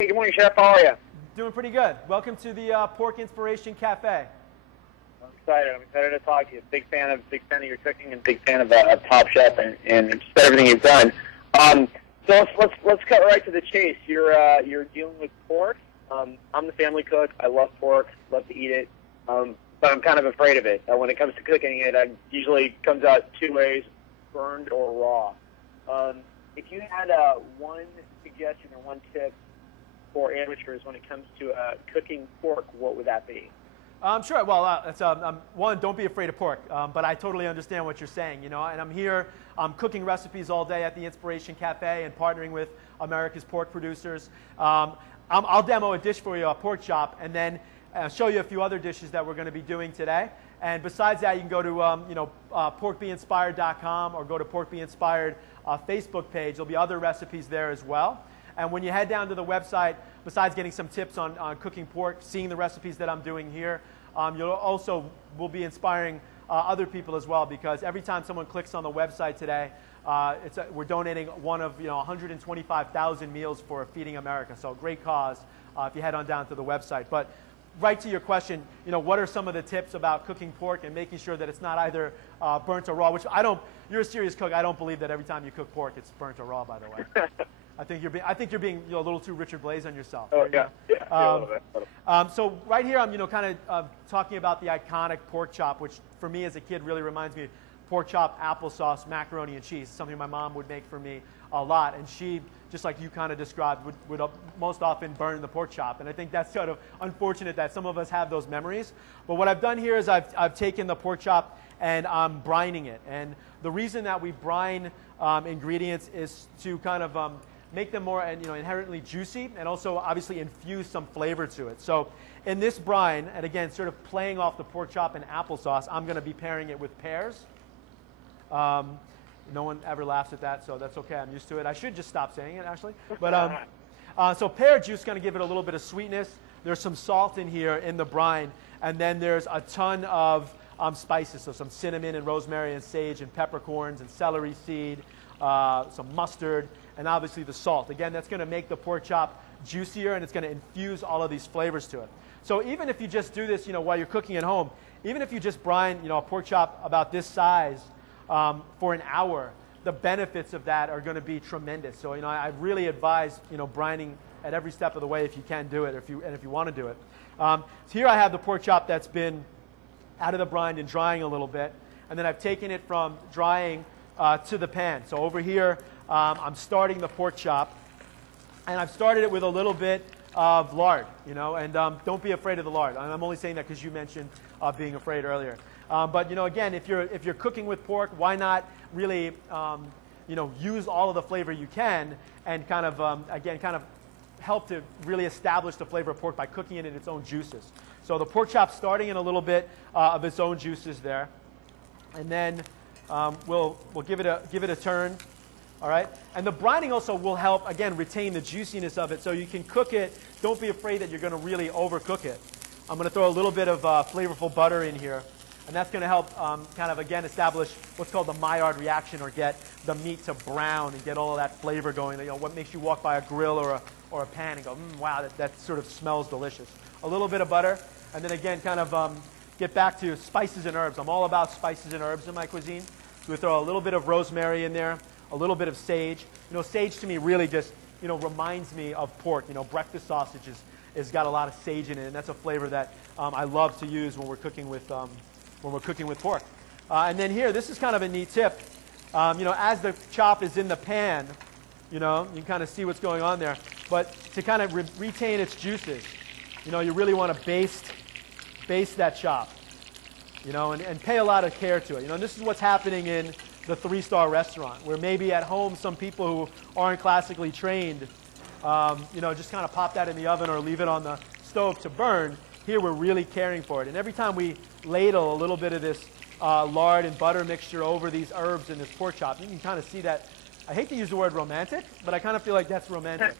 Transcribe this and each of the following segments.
Hey, good morning, Chef. How are you? Doing pretty good. Welcome to the Pork Inspiration Cafe. I'm excited to talk to you. Big fan of your cooking and big fan of Top Chef and just everything you've done. So let's cut right to the chase. You're dealing with pork. I'm the family cook. I love pork. Love to eat it. But I'm kind of afraid of it. When it comes to cooking it, it usually comes out two ways: burned or raw. If you had one suggestion or one tip for amateurs when it comes to cooking pork, what would that be? Sure. Well, one, don't be afraid of pork. But I totally understand what you're saying, you know. And I'm here cooking recipes all day at the Inspiration Cafe and partnering with America's pork producers. I'll demo a dish for you, a pork chop, and then show you a few other dishes that we're going to be doing today. And besides that, you can go to porkbeinspired.com or go to Pork Be Inspired Facebook page. There'll be other recipes there as well. And when you head down to the website, besides getting some tips on cooking pork, seeing the recipes that I'm doing here, will be inspiring other people as well, because every time someone clicks on the website today, we're donating one of 125,000 meals for Feeding America. So great cause if you head on down to the website. But right to your question, what are some of the tips about cooking pork and making sure that it's not either burnt or raw? Which you're a serious cook. I don't believe that every time you cook pork it's burnt or raw, by the way. I think you're being a little too Richard Blais on yourself. Oh, yeah. A little bit. So right here, I'm kind of talking about the iconic pork chop, which for me as a kid really reminds me of pork chop, applesauce, macaroni and cheese. Something my mom would make for me a lot, and she, just like you kind of described, would most often burn the pork chop. And I think that's sort of unfortunate that some of us have those memories. But what I've done here is I've taken the pork chop and I'm brining it. And the reason that we brine ingredients is to kind of make them more inherently juicy, and also obviously infuse some flavor to it. So in this brine, and again sort of playing off the pork chop and applesauce, I'm going to be pairing it with pears. No one ever laughs at that, so that's okay. I'm used to it. I should just stop saying it, actually. But so pear juice is going to give it a little bit of sweetness. There's some salt in here in the brine, and then there's a ton of spices, so some cinnamon and rosemary and sage and peppercorns and celery seed, some mustard, and obviously the salt. Again, that's going to make the pork chop juicier, and it's going to infuse all of these flavors to it. So even if you just do this, while you're cooking at home, even if you just brine, a pork chop about this size for an hour, the benefits of that are going to be tremendous. So, I really advise, brining at every step of the way if you can do it, if you want to do it. So here I have the pork chop that's been out of the brine and drying a little bit, and then I've taken it from drying to the pan. So over here, I'm starting the pork chop, and I've started it with a little bit of lard, and don't be afraid of the lard. I'm only saying that because you mentioned being afraid earlier. But again, if you're cooking with pork, why not really use all of the flavor you can, and kind of help to really establish the flavor of pork by cooking it in its own juices. So the pork chop's starting in a little bit of its own juices there, and then we'll give it a turn. All right, and the brining also will help, again, retain the juiciness of it, so you can cook it. Don't be afraid that you're going to really overcook it. I'm going to throw a little bit of flavorful butter in here, and that's going to help kind of, again, establish what's called the Maillard reaction, or get the meat to brown and get all of that flavor going. What makes you walk by a grill or a pan and go, wow, that sort of smells delicious. A little bit of butter, and then again, kind of get back to spices and herbs. I'm all about spices and herbs in my cuisine. So we throw a little bit of rosemary in there, a little bit of sage. Sage to me really just, reminds me of pork. Breakfast sausage has got a lot of sage in it, and that's a flavor that I love to use when we're cooking with pork. And then here, this is kind of a neat tip. As the chop is in the pan, you can kind of see what's going on there. But to kind of retain its juices, you really want to baste that chop, and pay a lot of care to it. And this is what's happening in the 3-star restaurant, where maybe at home some people who aren't classically trained, just kind of pop that in the oven or leave it on the stove to burn. Here we're really caring for it. And every time we ladle a little bit of this lard and butter mixture over these herbs in this pork chop, you can kind of see that. I hate to use the word romantic, but I kind of feel like that's romantic.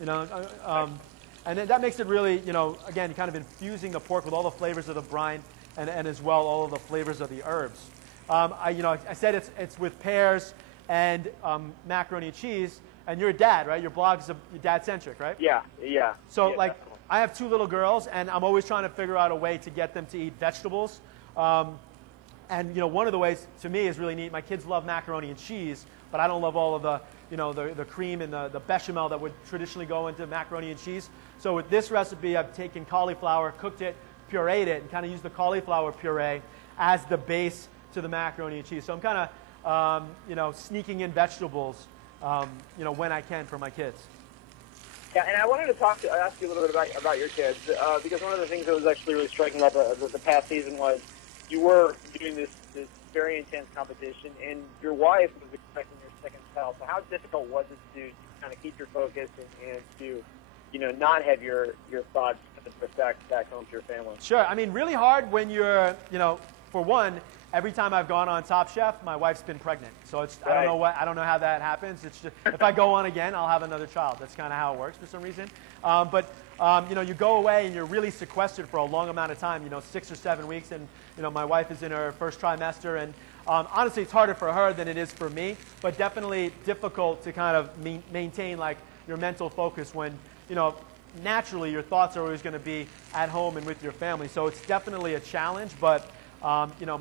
And then that makes it really, again, kind of infusing the pork with all the flavors of the brine, and as well all of the flavors of the herbs. I said it's with pears and macaroni and cheese. And you're a dad, right? Your blog's DadCentric, right? Yeah. So yeah, like, definitely. I have 2 little girls, and I'm always trying to figure out a way to get them to eat vegetables. And you know, one of the ways to me is really neat. My kids love macaroni and cheese, but I don't love all of the, you know, the cream and the bechamel that would traditionally go into macaroni and cheese. So with this recipe, I've taken cauliflower, cooked it, pureed it, and kind of used the cauliflower puree as the base to the macaroni and cheese. So I'm kind of, you know, sneaking in vegetables, you know, when I can for my kids. Yeah, and I wanted to ask you a little bit about your kids, because one of the things that was actually really striking about the past season was you were doing this very intense competition, and your wife was expecting your second child. So how difficult was it to kind of keep your focus and to, you know, not have your thoughts back home to your family? Sure. I mean, really hard when you're, you know, for one, every time I've gone on Top Chef, my wife's been pregnant. So it's, right. I don't know how that happens. It's just, if I go on again, I'll have another child. That's kind of how it works for some reason. You know, you go away and you're really sequestered for a long amount of time, you know, 6 or 7 weeks. And, you know, my wife is in her first trimester. And honestly, it's harder for her than it is for me, but definitely difficult to kind of maintain, like, your mental focus when, you know, naturally your thoughts are always going to be at home and with your family. So it's definitely a challenge, but you know,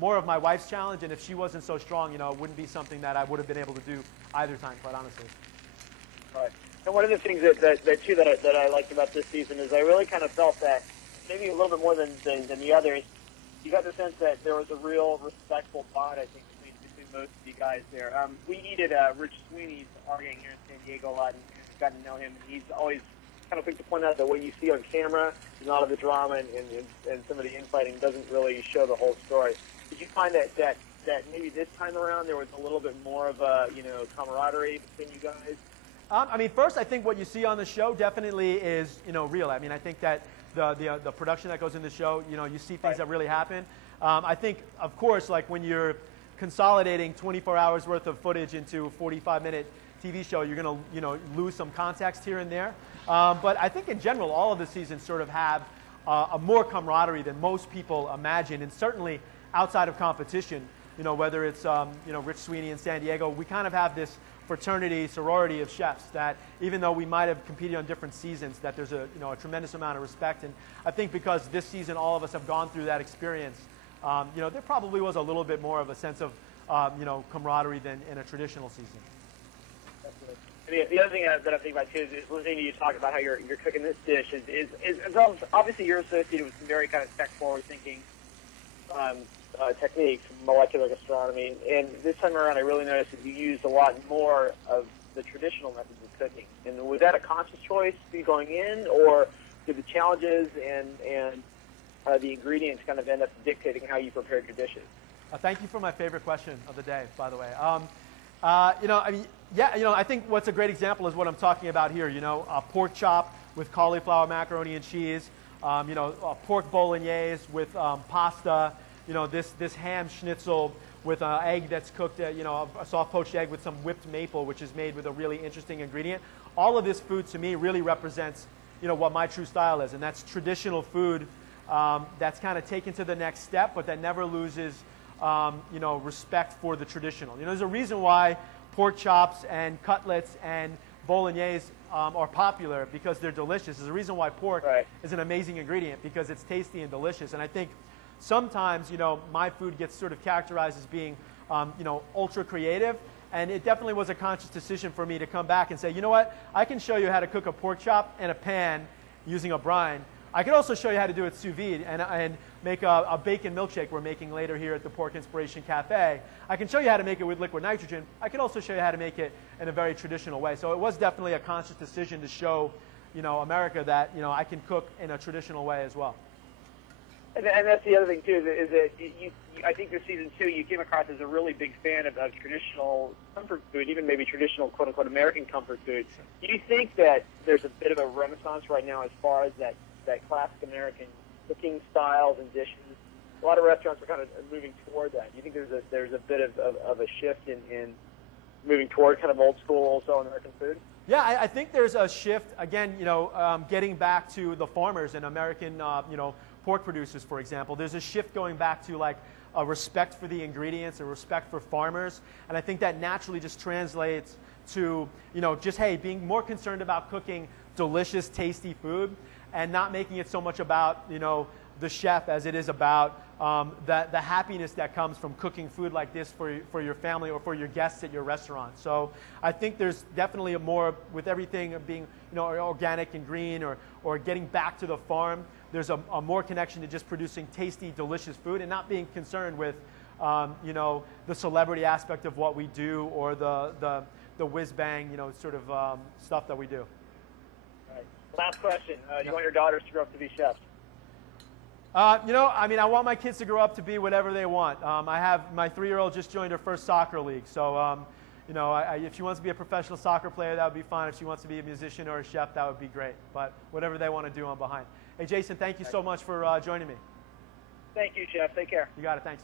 more of my wife's challenge, and if she wasn't so strong, you know, it wouldn't be something that I would have been able to do either time, quite honestly. Right. And one of the things that I liked about this season is I really kind of felt that maybe a little bit more than the others, you got the sense that there was a real respectful bond, I think, between most of you guys there. We eat at Rich Sweeney's our gang here in San Diego a lot, and got to know him. He's always kind of quick to point out that what you see on camera, a lot of the drama and some of the infighting doesn't really show the whole story. Did you find that maybe this time around there was a little bit more of a, you know, camaraderie between you guys? I mean, first, I think what you see on the show definitely is, you know, real. I mean, I think that the production that goes in the show, you know, you see things right. that really happen. I think, of course, like when you're consolidating 24 hours worth of footage into a 45-minute TV show, you're going to, you know, lose some context here and there. But I think in general, all of the seasons sort of have a more camaraderie than most people imagine, and certainly outside of competition, you know, whether it's, you know, Rich Sweeney in San Diego, we kind of have this fraternity, sorority of chefs that even though we might have competed on different seasons, that there's a, you know, a tremendous amount of respect. And I think because this season all of us have gone through that experience, you know, there probably was a little bit more of a sense of, you know, camaraderie than in a traditional season. The other thing that I'm thinking about too is listening to you talk about how you're cooking this dish is obviously you're associated with some very kind of tech forward thinking techniques, molecular gastronomy, and this time around I really noticed that you used a lot more of the traditional methods of cooking. And was that a conscious choice for you going in, or did the challenges and the ingredients kind of end up dictating how you prepared your dishes? Thank you for my favorite question of the day, by the way. You know, I mean, yeah, you know, I think what's a great example is what I'm talking about here. You know, a pork chop with cauliflower macaroni and cheese. You know, a pork bolognese with pasta. You know, this ham schnitzel with an egg that's cooked, you know, a soft poached egg with some whipped maple, which is made with a really interesting ingredient. All of this food to me really represents, you know, what my true style is, and that's traditional food that's kind of taken to the next step, but that never loses, you know, respect for the traditional. You know, there's a reason why pork chops and cutlets and bolognese are popular, because they're delicious. There's a reason why pork right. is an amazing ingredient, because it's tasty and delicious. And I think sometimes, you know, my food gets sort of characterized as being, you know, ultra creative. And it definitely was a conscious decision for me to come back and say, you know what, I can show you how to cook a pork chop in a pan using a brine. I can also show you how to do it sous vide and make a bacon milkshake we're making later here at the Pork Inspiration Cafe. I can show you how to make it with liquid nitrogen. I can also show you how to make it in a very traditional way. So it was definitely a conscious decision to show, you know, America that, you know, I can cook in a traditional way as well. And that's the other thing too, is that I think this season too, you came across as a really big fan of traditional comfort food, even maybe traditional quote unquote American comfort food. Do you think that there's a bit of a renaissance right now as far as that classic American cooking styles and dishes? A lot of restaurants are kind of moving toward that. Do you think there's a bit of a shift in moving toward kind of old school, also American food? Yeah, I think there's a shift, again, you know, getting back to the farmers and American, you know, pork producers, for example. There's a shift going back to like a respect for the ingredients, a respect for farmers, and I think that naturally just translates to, you know, just, hey, being more concerned about cooking delicious, tasty food and not making it so much about, you know, the chef as it is about the happiness that comes from cooking food like this for your family or for your guests at your restaurant. So I think there's definitely a more, with everything being, you know, organic and green or getting back to the farm, there's a more connection to just producing tasty, delicious food and not being concerned with, you know, the celebrity aspect of what we do or the whiz-bang, you know, sort of stuff that we do. Right. Last question. Do you want your daughters to grow up to be chefs? You know, I mean, I want my kids to grow up to be whatever they want. I have my 3-year-old just joined her first soccer league. So, you know, if she wants to be a professional soccer player, that would be fine. If she wants to be a musician or a chef, that would be great. But whatever they want to do, I'm behind. Hey, Jason, thank you so much for joining me. Thank you, Chef. Take care. You got it. Thanks.